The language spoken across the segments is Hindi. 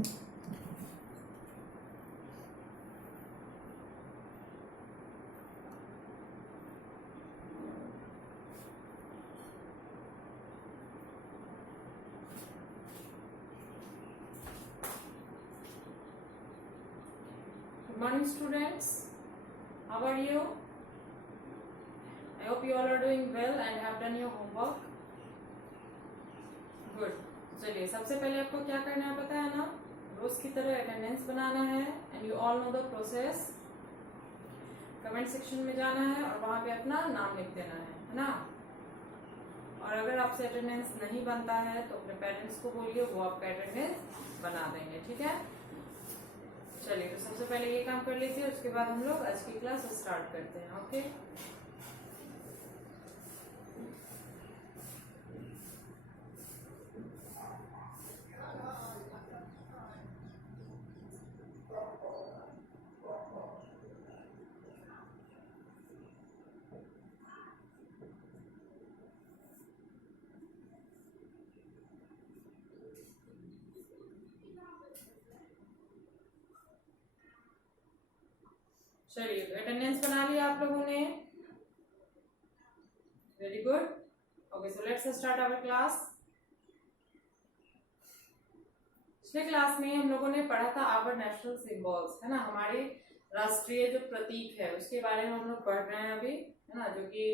Good morning students, how are you? I hope you all are doing well and have done your homework. Good. चलिए सबसे पहले आपको क्या करना है पता है ना, रोज की तरह अटेंडेंस बनाना है and you all know the process. Comment section में जाना है और वहां पे अपना नाम लिख देना है ना. और अगर आपसे अटेंडेंस नहीं बनता है तो अपने पेरेंट्स को बोलिए, वो आपका अटेंडेंस बना देंगे. ठीक है, चलिए तो सबसे पहले ये काम कर लीजिए, उसके बाद हम लोग आज की क्लास स्टार्ट करते हैं. ओके, चलिए अटेंडेंस बना लिया आप लोगों ने. Very good. Okay, so let's start our class. पिछले क्लास में हम लोगों ने पढ़ा था आवर नेशनल सिंबल्स, है ना, हमारे राष्ट्रीय जो प्रतीक है उसके बारे में हम लोग पढ़ रहे हैं अभी, है ना, जो कि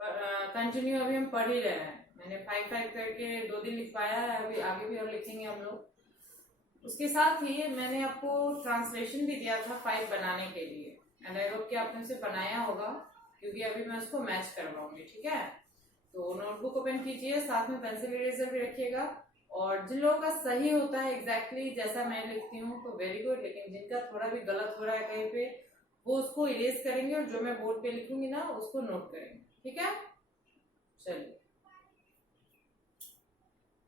कंटिन्यू अभी हम पढ़ ही रहे हैं. मैंने 5 करके 2 दिन लिखवाया है, अभी आगे भी और लिखेंगे हम लोग. उसके साथ ही मैंने आपको ट्रांसलेशन भी दिया था 5 बनाने के लिए एंड आई होप कि आपने उसे बनाया होगा, क्योंकि अभी मैं उसको मैच करवाऊंगी. ठीक है, तो नोटबुक ओपन कीजिए, साथ में पेंसिल इरेजर भी रखिएगा. और जिन लोगों का सही होता है एग्जैक्टली जैसा मैं लिखती हूँ तो वेरी गुड, लेकिन जिनका थोड़ा भी गलत हो रहा है कहीं पे, वो उसको इरेज करेंगे और जो मैं बोर्ड पे लिखूंगी ना उसको नोट करेंगे. ठीक है, चलिए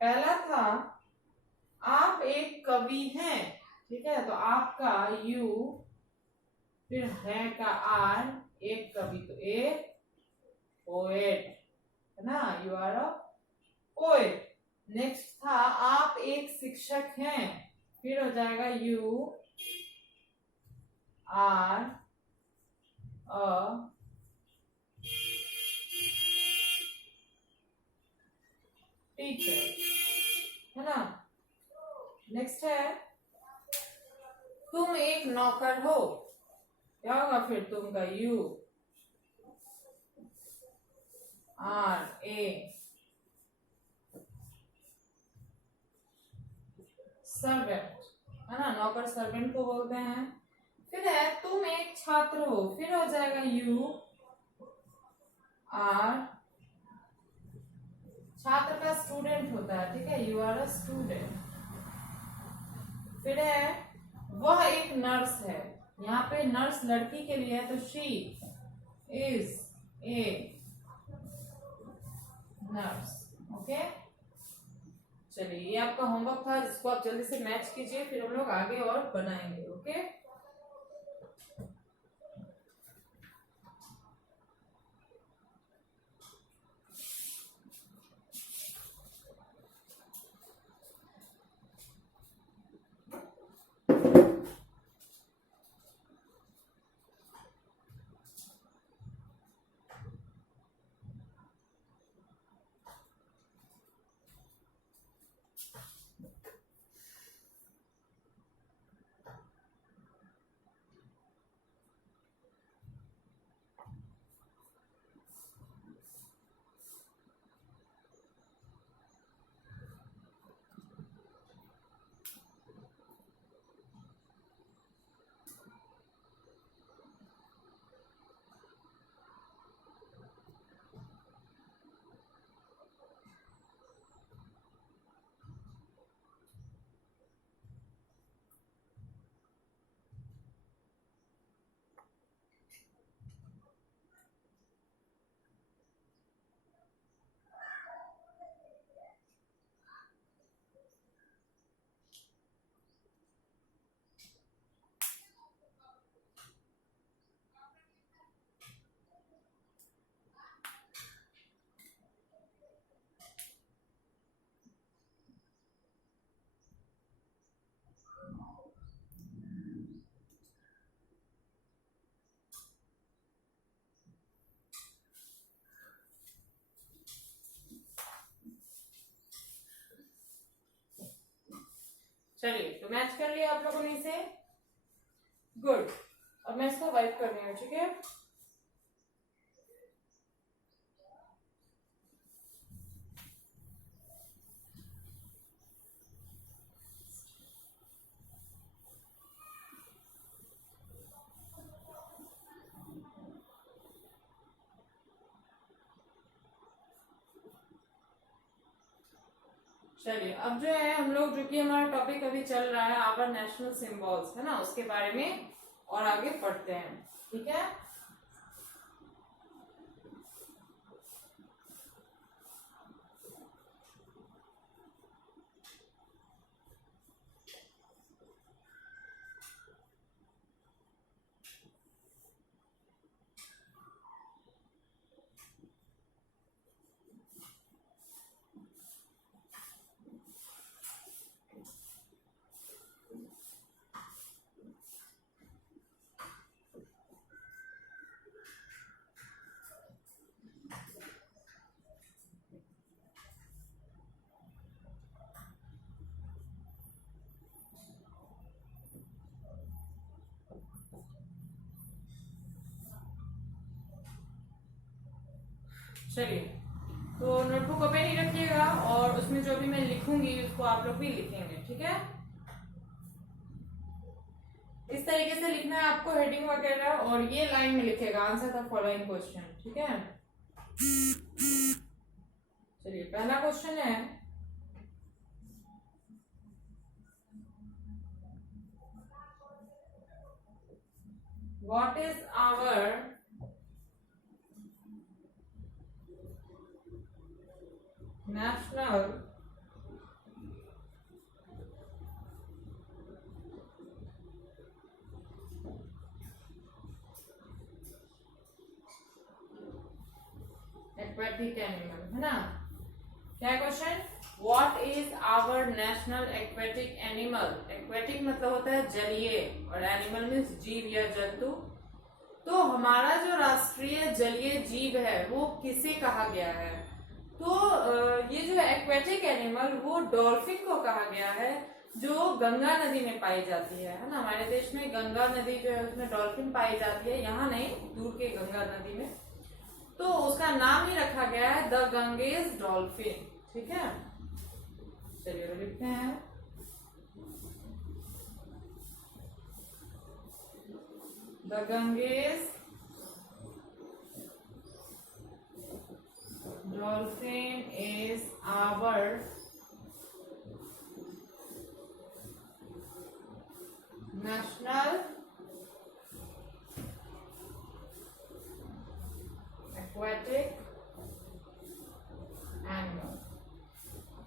पहला था आप एक कवि हैं. ठीक है, तो आपका यू, फिर है का आर, एक कवि तो ए पोएट, है ना, you are a poet. Next था आप एक शिक्षक हैं, फिर हो जाएगा यू आर अ टीचर, है ना. नेक्स्ट है तुम एक नौकर हो, क्या होगा फिर तुम का यू आर ए सर्वेंट, है ना, नौकर सर्वेंट को बोलते हैं. फिर है तुम एक छात्र हो, फिर हो जाएगा यू आर, छात्र का स्टूडेंट होता है. ठीक है, यू आर अ स्टूडेंट. फिर है वह एक नर्स है, यहाँ पे नर्स लड़की के लिए है तो she is a nurse. Okay, चलिए ये आपका होमवर्क था जिसको आप जल्दी से मैच कीजिए, फिर हम लोग आगे और बनाएंगे. ओके, चलिए, तो मैच कर लिया आप लोगों ने इसे, गुड। अब मैं इसको वाइप कर रही हूँ, ठीक है। चलिए, अब जो है हम लोग, जो कि हमारा टॉपिक अभी चल रहा है आवर नेशनल सिंबल्स, है ना, उसके बारे में और आगे पढ़ते हैं, ठीक है। चलिए, तो नोटबुक ओपन ही रखिएगा और उसमें जो भी मैं लिखूंगी उसको आप लोग भी लिखेंगे, ठीक है। इस तरीके से लिखना है आपको, हेडिंग वगैरह, और ये लाइन में लिखेगा आंसर द फॉलोइंग क्वेश्चन, ठीक है। चलिए, पहला क्वेश्चन है, what is our national aquatic animal, है ना। क्या question, what is our national aquatic animal. Aquatic मतलब होता है जलीय, और एनिमल मीन्स जीव या जंतु। तो हमारा जो राष्ट्रीय जलीय जीव है वो किसे कहा गया है। तो ये जो एक्वेटिक एनिमल वो डॉल्फिन को कहा गया है, जो गंगा नदी में पाई जाती है ना। हमारे देश में गंगा नदी जो है उसमें डॉल्फिन पाई जाती है, यहाँ नहीं, दूर के गंगा नदी में। तो उसका नाम ही रखा गया है द गंगेज डॉल्फिन, ठीक है। चलिए, तो लिखते हैं, the Ganges dolphin is our national aquatic animal।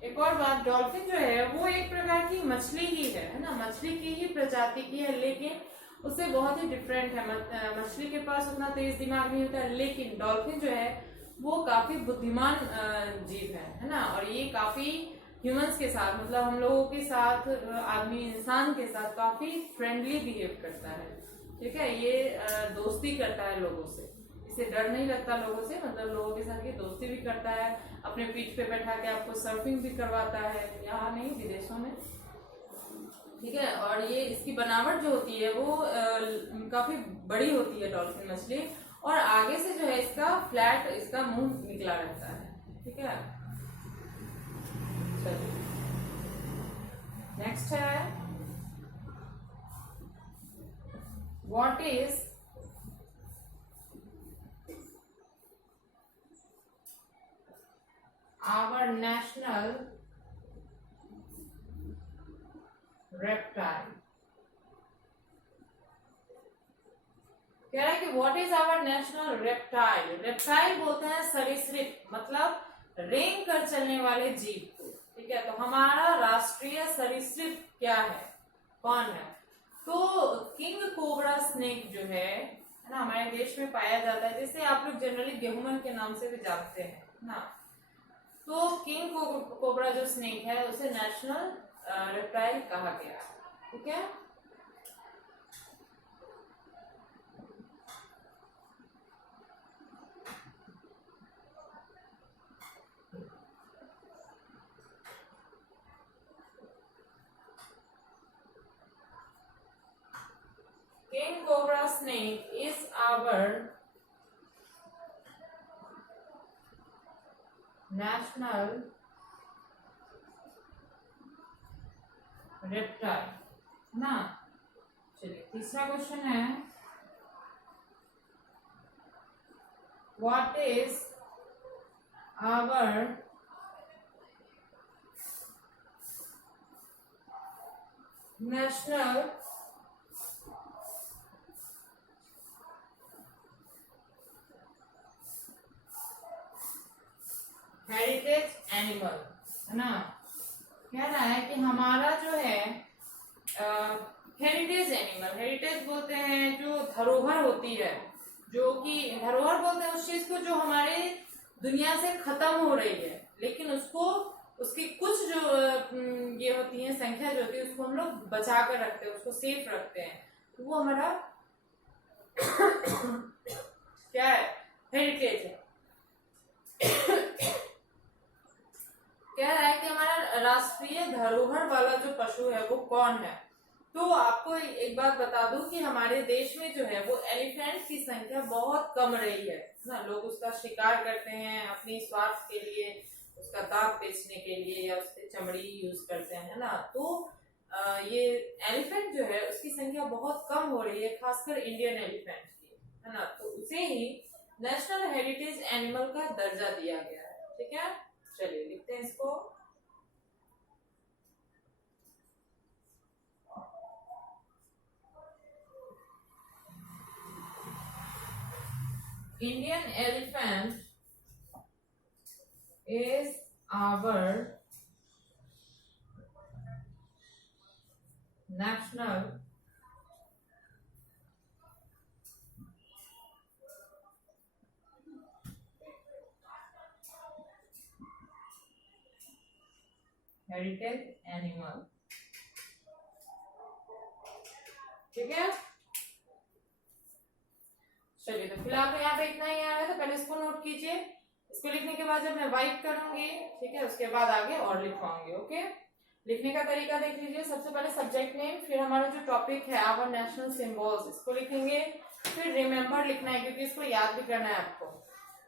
एक और बात, डॉल्फिन जो है वो एक प्रकार की मछली ही है ना, मछली की ही प्रजाति की है, लेकिन उससे बहुत ही डिफरेंट है। मछली के पास उतना तेज दिमाग नहीं होता है, लेकिन डॉल्फिन जो है वो काफी बुद्धिमान जीव है ना। और ये काफी ह्यूमंस के साथ, मतलब हम लोगों के साथ, आदमी इंसान के साथ काफी फ्रेंडली बिहेव करता है, ठीक है। ये दोस्ती करता है लोगों से, इसे डर नहीं लगता लोगों से, मतलब लोगों के साथ ये दोस्ती भी करता है, अपने पीठ पे बैठा के आपको सर्फिंग भी करवाता है, यहाँ नहीं विदेशों में, ठीक है। और ये इसकी बनावट जो होती है वो काफी बड़ी होती है डॉल्फिन मछली, और आगे से जो है इसका फ्लैट, इसका मुंह निकला रहता है, ठीक है। चलिए, नेक्स्ट है, what is our national reptile. कह रहा है कि what is our national reptile. Reptile बोलते हैं सरीसृप, मतलब रेंग कर चलने वाले जीव को, ठीक है। तो हमारा राष्ट्रीय सरीसृप क्या है, कौन है। तो किंग कोबरा स्नेक जो है ना, हमारे देश में पाया जाता है, जिसे आप लोग जनरली गेहूमन के नाम से भी जानते हैं ना। तो किंग कोबरा जो स्नेक है उसे नेशनल रेप्टाइल कहा गया, ठीक है। snake is our national reptile, ना। चलिए तीसरा क्वेश्चन है, what is our national heritage animal, है ना। कह रहा है कि हमारा जो है हेरिटेज एनिमल, हेरिटेज बोलते हैं जो धरोहर होती है, जो कि धरोहर बोलते हैं उस चीज को जो हमारे दुनिया से खत्म हो रही है, लेकिन उसको उसकी कुछ जो ये होती है संख्या जो होती है उसको हम लोग बचा कर रखते हैं, उसको सेफ रखते हैं, तो वो हमारा क्या है, हेरिटेज है। कह रहा है कि हमारा राष्ट्रीय धरोहर वाला जो पशु है वो कौन है। तो आपको एक बात बता दूं कि हमारे देश में जो है वो एलिफेंट की संख्या बहुत कम रही है ना। लोग उसका शिकार करते हैं अपनी स्वार्थ के लिए, उसका दांत बेचने के लिए, या उसकी चमड़ी यूज करते हैं, है ना। तो ये एलिफेंट जो है उसकी संख्या बहुत कम हो रही है, खासकर इंडियन एलिफेंट की, है ना। तो उसे ही नेशनल हेरिटेज एनिमल का दर्जा दिया गया है, ठीक है। चलिए लिखते हैं इसको। Indian elephant is our national heritage animal, ठीक है। चलिए तो फिलहाल तो यहाँ पे इतना ही आ रहा है, तो पहले इसको नोट कीजिए। इसको लिखने के बाद जब मैं वाइप करूंगी, ठीक है, उसके बाद आगे और लिखवाऊंगी। ओके, लिखने का तरीका देख लीजिए। सबसे पहले सब्जेक्ट नेम, फिर हमारा जो टॉपिक है आवर नेशनल सिंबल्स, इसको लिखेंगे। फिर रिमेम्बर लिखना है क्योंकि इसको याद भी करना है आपको।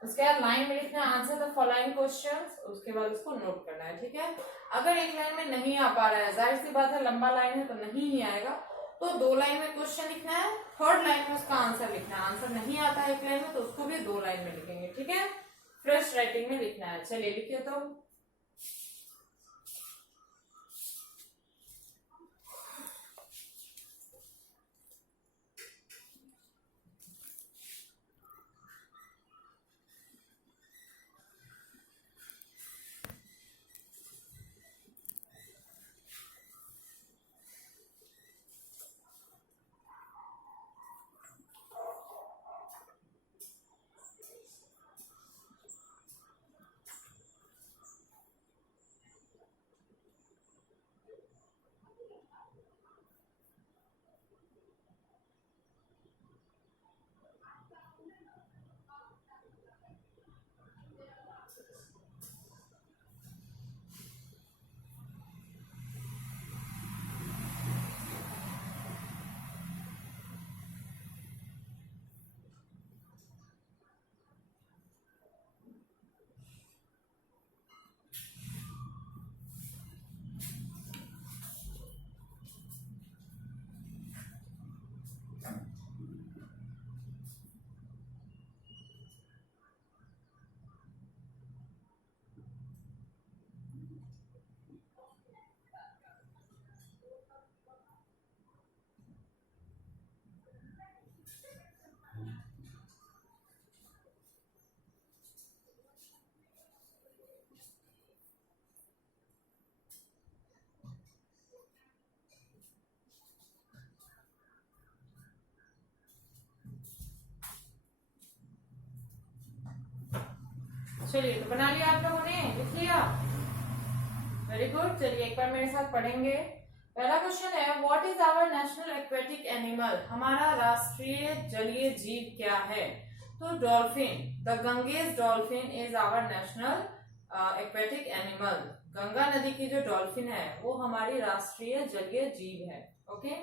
उसके बाद लाइन में लिखना है आंसर द फॉलोइंग क्वेश्चंस, उसके बाद उसको नोट करना है, ठीक है। अगर एक लाइन में नहीं आ पा रहा है, जाहिर सी बात है लंबा लाइन है तो नहीं ही आएगा, तो 2 लाइन में क्वेश्चन लिखना है, 3rd लाइन में उसका आंसर लिखना है। आंसर नहीं आता है एक लाइन में तो उसको भी 2 लाइन में लिखेंगे, ठीक है। फ्रेश राइटिंग में लिखना है। चलिए लिखिए तो। चलिए तो बना लिया आप लोगों ने, लिख लिया, वेरी गुड। चलिए एक बार मेरे साथ पढ़ेंगे। पहला क्वेश्चन है what is our national aquatic animal, हमारा राष्ट्रीय जलीय जीव क्या है। तो dolphin, the Ganges dolphin is our national aquatic animal. Ganga नदी की जो डॉल्फिन है वो हमारी राष्ट्रीय जलीय जीव है। ओके,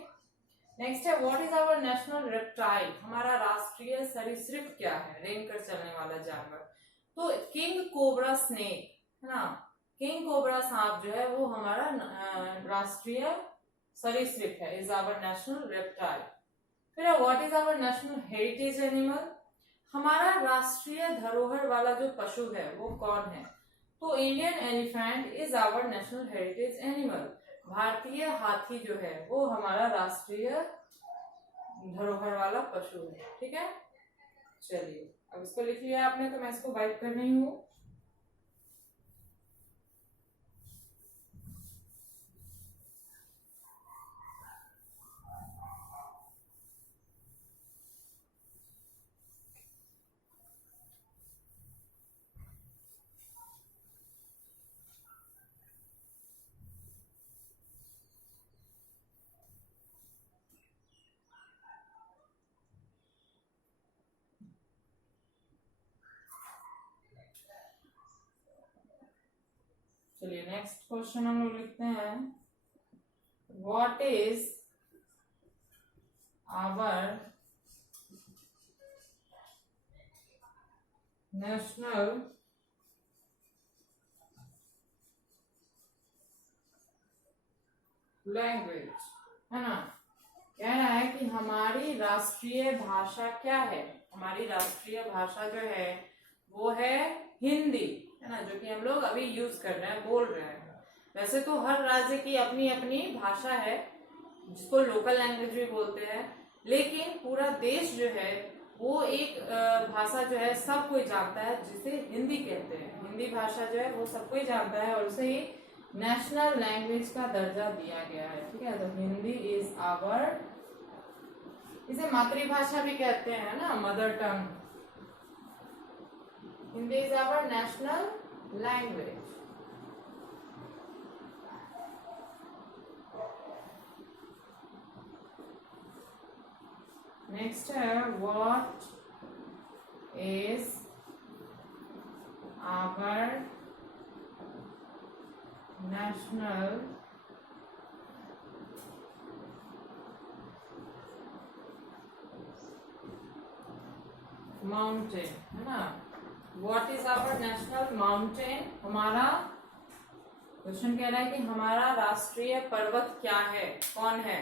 नेक्स्ट है what is our national reptile, हमारा राष्ट्रीय सरीसृप क्या है, रेंग कर चलने वाला जानवर। तो किंग कोबरा स्नेक है ना, किंग कोबरा सांप जो है वो हमारा राष्ट्रीय सरीसृप है, इज आवर नेशनल रेप्टाइल। फिर what is our national heritage animal, हमारा राष्ट्रीय धरोहर वाला जो पशु है वो कौन है। तो Indian elephant is our national heritage animal, भारतीय हाथी जो है वो हमारा राष्ट्रीय धरोहर वाला पशु है। ठीक है, चलिए अब इसको लिख लिया आपने, तो मैं इसको वाइप कर रही हूँ। चलिए नेक्स्ट क्वेश्चन हम लोग लिखते हैं, what is our national language, है ना। कह रहा है कि हमारी राष्ट्रीय भाषा क्या है, हमारी राष्ट्रीय भाषा जो है वो है हिंदी, है ना, जो कि हम लोग अभी यूज कर रहे हैं, बोल रहे हैं। वैसे तो हर राज्य की अपनी अपनी भाषा है जिसको लोकल लैंग्वेज भी बोलते हैं, लेकिन पूरा देश जो है वो एक भाषा जो है सब कोई जानता है जिसे हिंदी कहते हैं। हिंदी भाषा जो है वो सब कोई जानता है और उसे ही नेशनल लैंग्वेज का दर्जा दिया गया है। ठीक है, तो हिंदी इज आवर, इसे मातृभाषा भी कहते हैं ना, mother tongue. Hindi is our national language. Next है what is our national mountain, है ना। What is our national mountain, हमारा क्वेश्चन कह रहा है कि हमारा राष्ट्रीय पर्वत क्या है, कौन है।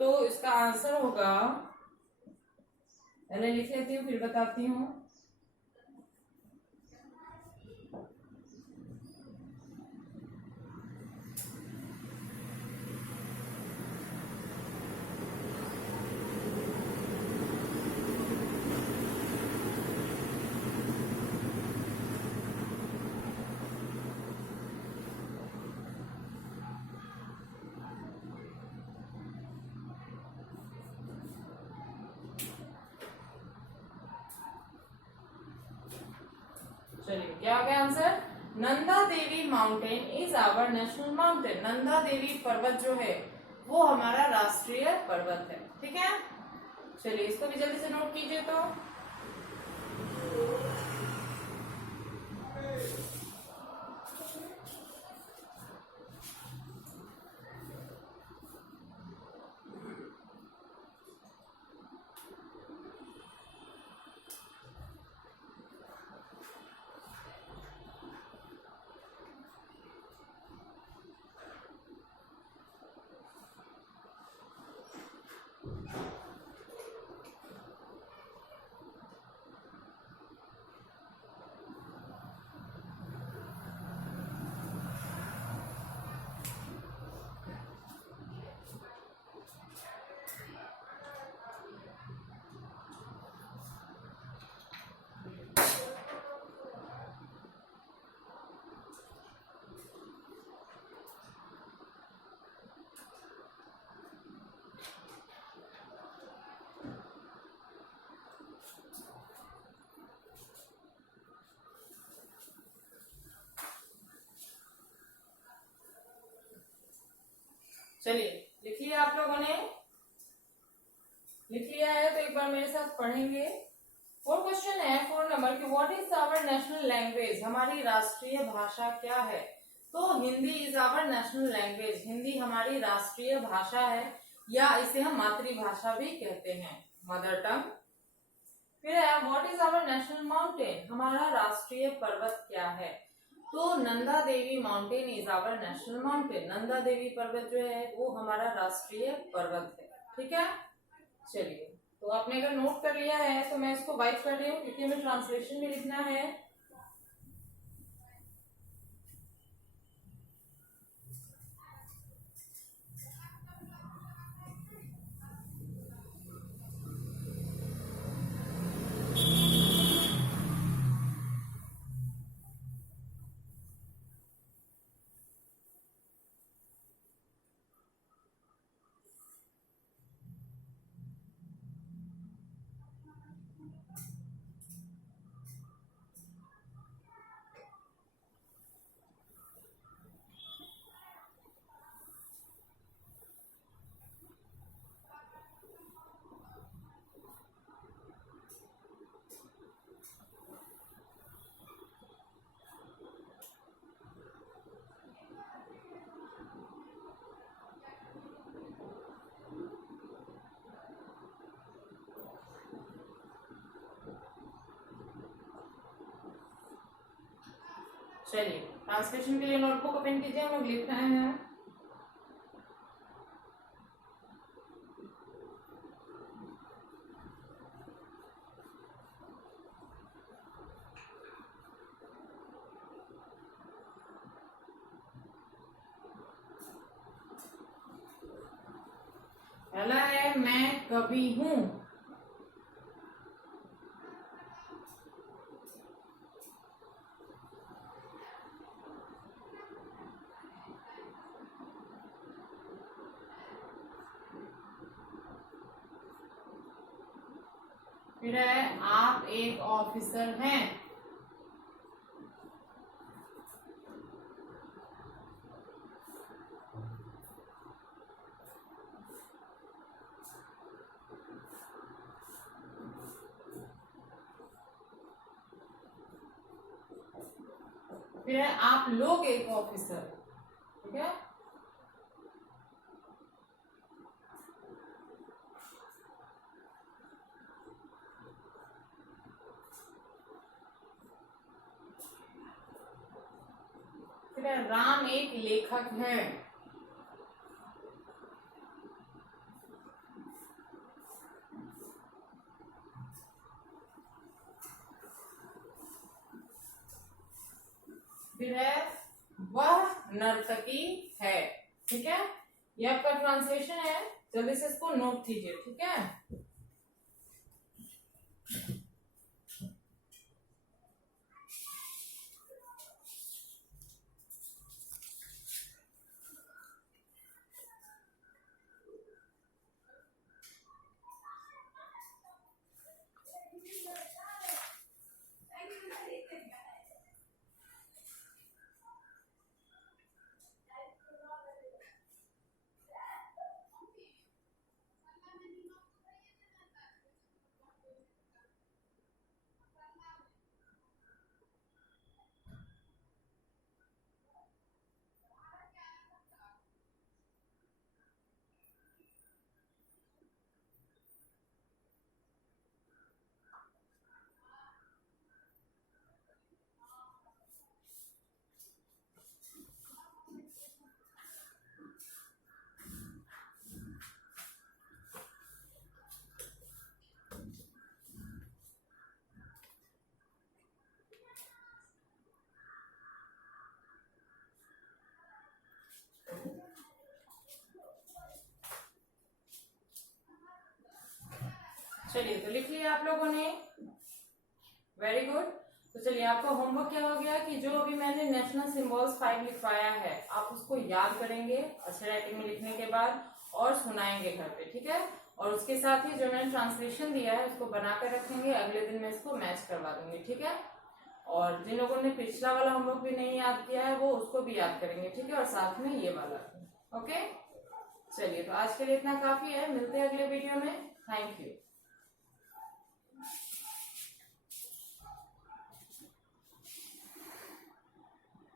तो इसका आंसर होगा, पहले लिख लेती हूँ फिर बताती हूँ। चलिए क्या हो गया answer, Nanda Devi mountain is our national mountain. Nanda Devi पर्वत जो है वो हमारा राष्ट्रीय पर्वत है। ठीक है, चलिए इसको भी जल्दी से नोट कीजिए। तो चलिए लिख लिया आप लोगों ने, लिख लिया है तो एक बार मेरे साथ पढ़ेंगे। और क्वेश्चन है 4 नंबर की, what is our national language, हमारी राष्ट्रीय भाषा क्या है। तो Hindi is our national language, Hindi हमारी राष्ट्रीय भाषा है। या इसे हम मातृभाषा भी कहते हैं, मदर टंग। फिर है what is our national mountain, हमारा राष्ट्रीय पर्वत क्या है। तो Nanda Devi mountain is our national mountain, Nanda Devi पर्वत जो है वो हमारा राष्ट्रीय पर्वत है। ठीक है, चलिए तो आपने अगर नोट कर लिया है तो मैं इसको वाइट कर रही हूँ क्योंकि हमें ट्रांसलेशन में लिखना है। चलिए ट्रांसलेशन के लिए नोटबुक ओपन कीजिए, हम लोग लिख रहे हैं। पहला है मैं कवि हूं, फिर है आप एक ऑफिसर हैं, फिर है आप लोग एक ऑफिसर। ठीक है, फिर है राम एक लेखक है, फिर है वह नर्तकी है। ठीक है, ये आपका ट्रांसलेशन है, जल्दी से इसको नोट कीजिए। ठीक है, चलिए तो लिख लिया आप लोगों ने, वेरी गुड। तो चलिए आपका होमवर्क क्या हो गया कि जो अभी मैंने नेशनल सिंबल्स 5 लिखवाया है आप उसको याद करेंगे अच्छे राइटिंग में लिखने के बाद और सुनाएंगे घर पे। ठीक है, और उसके साथ ही जो मैंने ट्रांसलेशन दिया है उसको बनाकर रखेंगे, अगले दिन मैं इसको मैच करवा दूंगी। ठीक है, और जिन लोगों ने पिछला वाला होमवर्क भी नहीं याद किया है वो उसको भी याद करेंगे। ठीक है, और साथ में ये वाला। ओके, चलिए तो आज के लिए इतना काफी है, मिलते हैं अगले वीडियो में। Thank you.